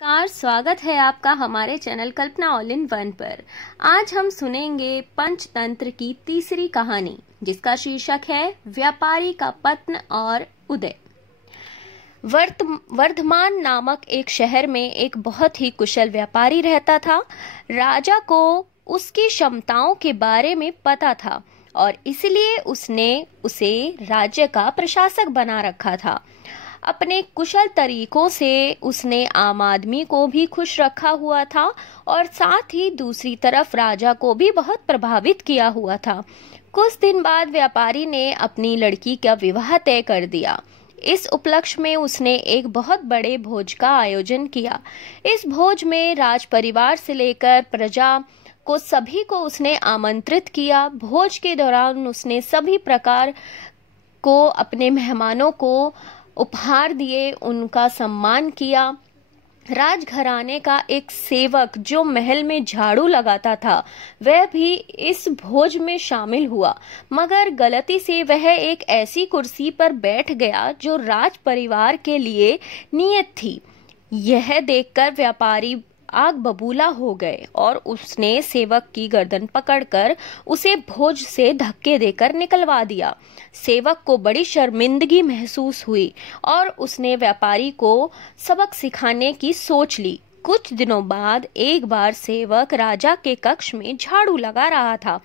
नमस्कार, स्वागत है आपका हमारे channel Kalpana all in one पर। आज हम सुनेंगे पंचतंत्र की तीसरी कहानी, जिसका शीर्षक है व्यापारी का पतन और उदय। वर्धमान नामक एक शहर में एक बहुत ही कुशल व्यापारी रहता था। राजा को उसकी क्षमताओं के बारे में पता था और इसलिए उसने उसे राज्य का प्रशासक बना रखा था। अपने कुशल तरीकों से उसने आम आदमी को भी खुश रखा हुआ था और साथ ही दूसरी तरफ राजा को भी बहुत प्रभावित किया हुआ था। कुछ दिन बाद व्यापारी ने अपनी लड़की का विवाह तय कर दिया। इस उपलक्ष्य में उसने एक बहुत बड़े भोज का आयोजन किया। इस भोज में राज परिवार से लेकर प्रजा को सभी को उसने आमंत्रित किया। भोज के दौरान उसने सभी प्रकार को अपने मेहमानों को उपहार दिए, उनका सम्मान किया। राजघराने का एक सेवक जो महल में झाड़ू लगाता था, वह भी इस भोज में शामिल हुआ, मगर गलती से वह एक ऐसी कुर्सी पर बैठ गया जो राज परिवार के लिए नियत थी। यह देखकर व्यापारी आग बबूला हो गए और उसने सेवक की गर्दन पकड़कर उसे भोज से धक्के देकर निकलवा दिया। सेवक को बड़ी शर्मिंदगी महसूस हुई और उसने व्यापारी को सबक सिखाने की सोच ली। कुछ दिनों बाद एक बार सेवक राजा के कक्ष में झाड़ू लगा रहा था।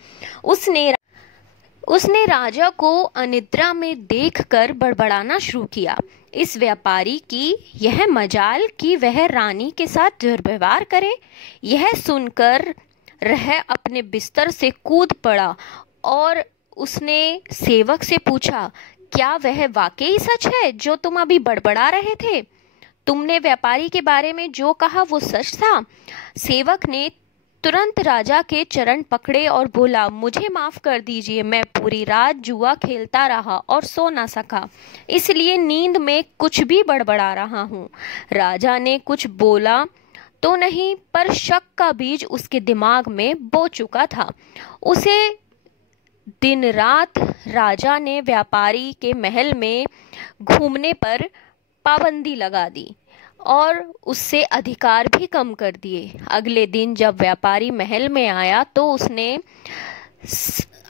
उसने राजा को अनिद्रा में देखकर बड़बड़ाना शुरू किया। इस व्यापारी की यह मजाल कि वह रानी के साथ दुर्व्यवहार करे। यह सुनकर वह अपने बिस्तर से कूद पड़ा और उसने सेवक से पूछा, क्या वह वाकई सच है जो तुम अभी बड़बड़ा रहे थे? तुमने व्यापारी के बारे में जो कहा वो सच था? सेवक ने तुरंत राजा के चरण पकड़े और बोला, मुझे माफ कर दीजिए, मैं पूरी रात जुआ खेलता रहा और सो ना सका, इसलिए नींद में कुछ भी बड़बड़ा रहा हूँ। राजा ने कुछ बोला तो नहीं, पर शक का बीज उसके दिमाग में बो चुका था। उसे दिन रात राजा ने व्यापारी के महल में घूमने पर पाबंदी लगा दी और उससे अधिकार भी कम कर दिए। अगले दिन जब व्यापारी महल में आया तो उसने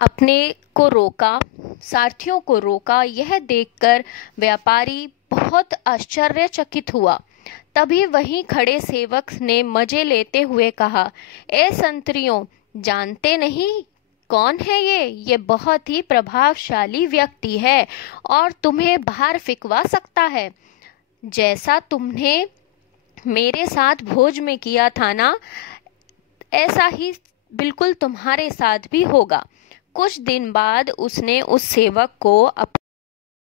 अपने को रोका, सारथियों को रोका। यह देखकर व्यापारी बहुत आश्चर्यचकित हुआ। तभी वहीं खड़े सेवक ने मजे लेते हुए कहा, ए संतरियों, जानते नहीं कौन है ये बहुत ही प्रभावशाली व्यक्ति है और तुम्हें बाहर फिकवा सकता है। जैसा तुमने मेरे साथ भोज में किया था ना, ऐसा ही बिल्कुल तुम्हारे साथ भी होगा। कुछ दिन बाद उसने उस सेवक को अपने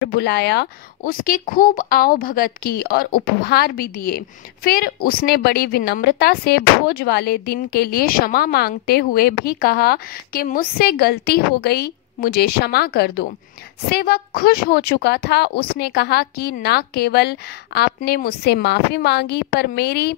बुलाया, उसकी खूब आओ भगत की और उपहार भी दिए। फिर उसने बड़ी विनम्रता से भोज वाले दिन के लिए क्षमा मांगते हुए भी कहा कि मुझसे गलती हो गई, मुझे क्षमा कर दो। सेवक खुश हो चुका था। उसने कहा कि ना केवल आपने मुझसे माफी मांगी, पर मेरी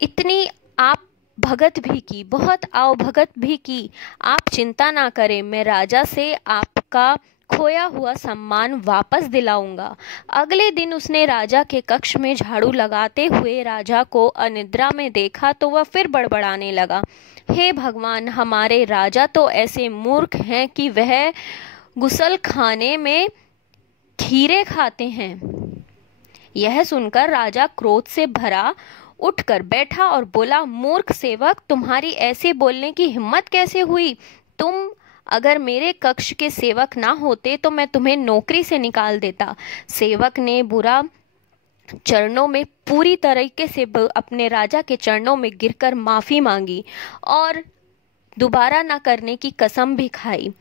इतनी आप भगत भी की, बहुत आओ भगत भी की। आप चिंता ना करें, मैं राजा से आपका खोया हुआ सम्मान वापस दिलाऊंगा। अगले दिन उसने राजा के कक्ष में झाड़ू लगाते हुए राजा को अनिद्रा में देखा तो वह फिर बड़बड़ाने लगा, हे भगवान, हमारे राजा तो ऐसे मूर्ख हैं कि वह गुसल खाने में खीरे खाते हैं। यह सुनकर राजा क्रोध से भरा उठकर बैठा और बोला, मूर्ख सेवक, तुम्हारी ऐसे बोलने की हिम्मत कैसे हुई? तुम अगर मेरे कक्ष के सेवक ना होते तो मैं तुम्हें नौकरी से निकाल देता। सेवक ने बुरा चरणों में पूरी तरीके से अपने राजा के चरणों में गिरकर माफी मांगी और दोबारा ना करने की कसम भी खाई।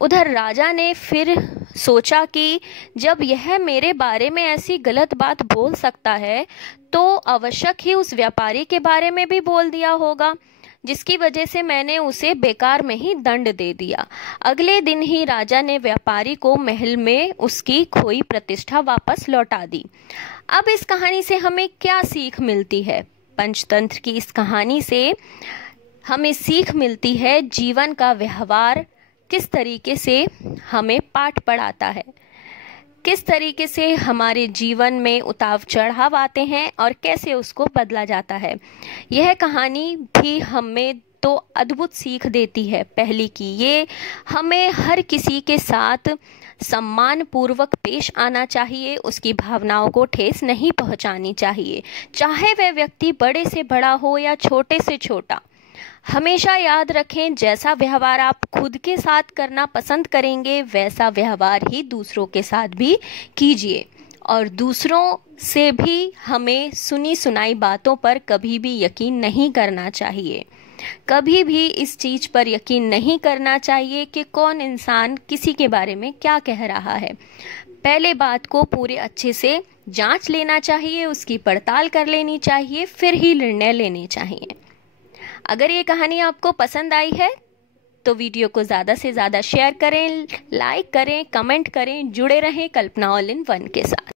उधर राजा ने फिर सोचा कि जब यह मेरे बारे में ऐसी गलत बात बोल सकता है तो आवश्यक ही उस व्यापारी के बारे में भी बोल दिया होगा, जिसकी वजह से मैंने उसे बेकार में ही दंड दे दिया। अगले दिन ही राजा ने व्यापारी को महल में उसकी खोई प्रतिष्ठा वापस लौटा दी। अब इस कहानी से हमें क्या सीख मिलती है? पंचतंत्र की इस कहानी से हमें सीख मिलती है जीवन का व्यवहार किस तरीके से हमें पाठ पढ़ाता है। किस तरीके से हमारे जीवन में उतार चढ़ाव आते हैं और कैसे उसको बदला जाता है। यह कहानी भी हमें तो अद्भुत सीख देती है। पहली कि ये हमें हर किसी के साथ सम्मान पूर्वक पेश आना चाहिए, उसकी भावनाओं को ठेस नहीं पहुंचानी चाहिए, चाहे वह व्यक्ति बड़े से बड़ा हो या छोटे से छोटा। हमेशा याद रखें, जैसा व्यवहार आप खुद के साथ करना पसंद करेंगे वैसा व्यवहार ही दूसरों के साथ भी कीजिए। और दूसरों से भी हमें सुनी सुनाई बातों पर कभी भी यकीन नहीं करना चाहिए। कभी भी इस चीज़ पर यकीन नहीं करना चाहिए कि कौन इंसान किसी के बारे में क्या कह रहा है। पहले बात को पूरे अच्छे से जांच लेना चाहिए, उसकी पड़ताल कर लेनी चाहिए, फिर ही निर्णय लेने चाहिए। अगर ये कहानी आपको पसंद आई है तो वीडियो को ज़्यादा से ज़्यादा शेयर करें, लाइक करें, कमेंट करें। जुड़े रहें कल्पना ऑल इन वन के साथ।